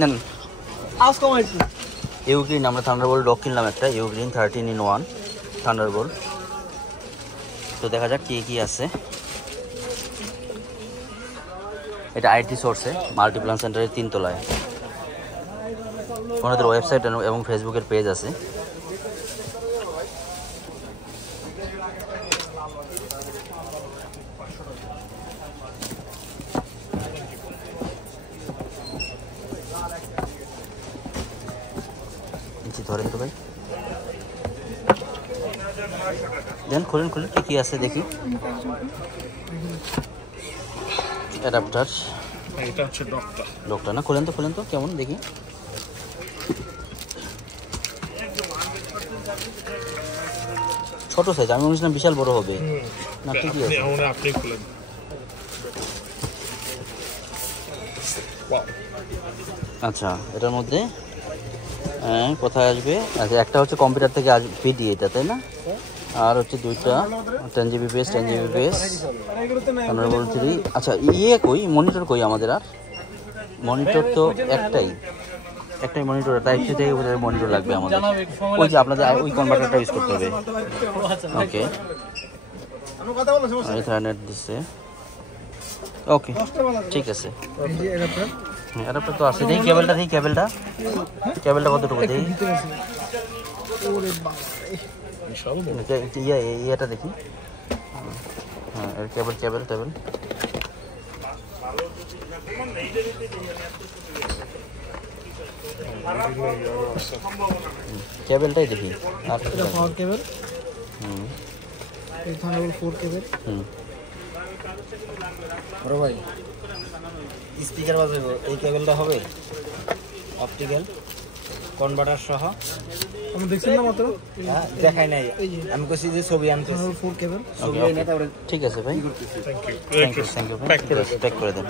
নেন ইউগ্রিন আমরা Thunderbolt doc কিনলাম একটা ইউগ্রিন 13-in-1 থান্ডারবোল্ট। তো দেখা যাক কি আছে। এটা আইটি সোর্সে মাল্টিপ্লান সেন্টারের 3 তলায়। ওনাদের ওয়েবসাইট এবং ফেসবুকের পেজ আছে। ধরেন তো ভাই, দেন খুলেন কি আছে দেখি। অ্যাডাপ্টার, এটা হচ্ছে ডক্টর না, খুলেন তো কেমন দেখি। ছোট সাইজ, আমি বলছিলাম বিশাল বড় হবে। না ঠিকই আছে, আপনি খুলেন। আচ্ছা এটার মধ্যে কোথায় আসবে? আচ্ছা একটা হচ্ছে কম্পিউটার থেকে আসবে এটা, তাই না? আর হচ্ছে 2টা 10GB বেস 10GB বেস 3। আচ্ছা মনিটর কই আমাদের? আর মনিটর তো একটাই মনিটর, টাইপ সি থেকে মনিটর লাগবে আমাদের। ওই যে আপনাদের ওই কনভার্টারটা ইউজ করতে হবে। ওকে, ইথারনেট দিচ্ছে। ওকে ঠিক আছে। অ্যাডাপ্টার তো আছে। দেখি কেবলটা কতটুকু দেখি। ইয়েটা দেখি। হ্যাঁ কেবল কেবলটাই দেখি। ভাই স্পিকার বাজাবো, এই কেবলটা হবে অপটিক্যাল কনভার্টার সহ। আমি দেখছেন না মাত্র? হ্যাঁ দেখাই নাই, আমি কইছি যে ছবি আনতে। ফোর কেবল। ঠিক আছে ভাই, থ্যাংক ইউ প্যাক করে দেন।